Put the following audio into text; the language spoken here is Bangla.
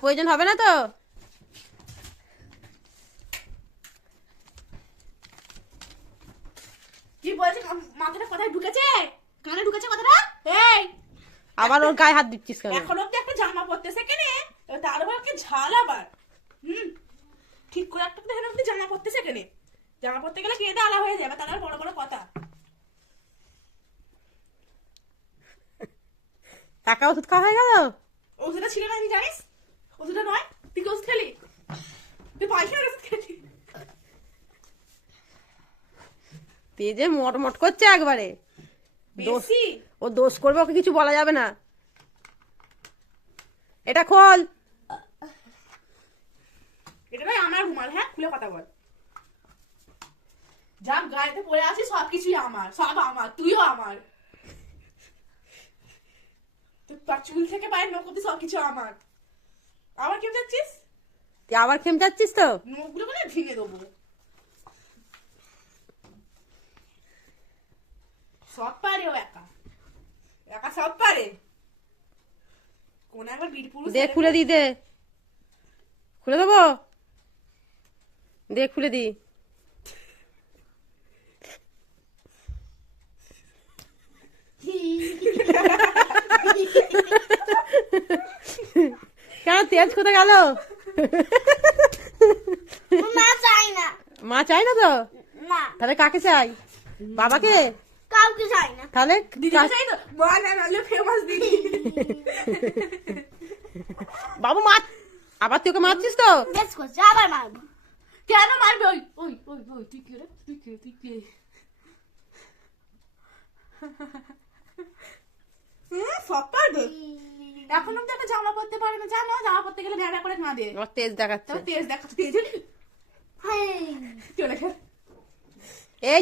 প্রয়োজন হবে না তো? কি বলছে? মাথাটা কোথায় ঢুকেছে? কানে ঢুকেছে কথাটা? এই আবার ওর গায়ে হাত দিচ্ছিস কেন? এখন অব্দি একটা জামা পরতেছে কেনে, তার আবার কি ঝাল আবার। ঠিক করে একটা দেখেন অব্দি জামা পরতেছে কেনে। জামা পরতে গেলে কেঁদে আলা হয়ে যাবে, তার আর বড় বড় কথা। টাকা ওষুধ খাওয়া হয়ে গেল? ওষুধটা ছিল না, তুই জানিস? ওষুধটা নয়, তুই কি ওষুধ খেলি? তুই পয়সা ওষুধ খেলি? তুই যে মটমট করছে একবারে। বেশি ও দোষ করবে, ওকে কিছু বলা যাবে না। এটা খোল। এটা নয় আমার রুমাল, হ্যাঁ খুলে কথা বল। যা গায়েতে পড়ে আছিস সবকিছুই আমার, সব আমার, তুইও আমার। তোর চুল থেকে পায়ের নখ অব্দি সবকিছু আমার। আবার কেমন যাচ্ছিস? তুই আবার খেম যাচ্ছিস তো? নখগুলো মানে ভেঙে দেবো। সব পারে ও, একা একা সব পারে। কোন একবার বীরপুরুষ দে খুলে দি, দে খুলে দেবো, দে খুলে দি। কেন তেজ কোথায় গেল? মা চাই না। মা চাই না তো? না, তাহলে কাকে চাই? বাবাকে? কাউকে চাই না। তাহলে দিদি চাই তো, মা না নালে ফেমাস দিদি। বাবু মার, আবার তুই ওকে মারছিস তো? বেশ করছে, আবার মারবো। কেন মারবে? ওই ওই ওই ওই তুই কে রে? তুই কে? তুই কে? সব পারবে। এখন অব্দি একটা জামা পরতে পারে না, জানো? জামা পরতে গেলে ভ্যাড়া করে না দে। আমার তেজ দেখাচ্ছে। তেজ দেখাচ্ছে, তেজ হাই। চলে গেল। এই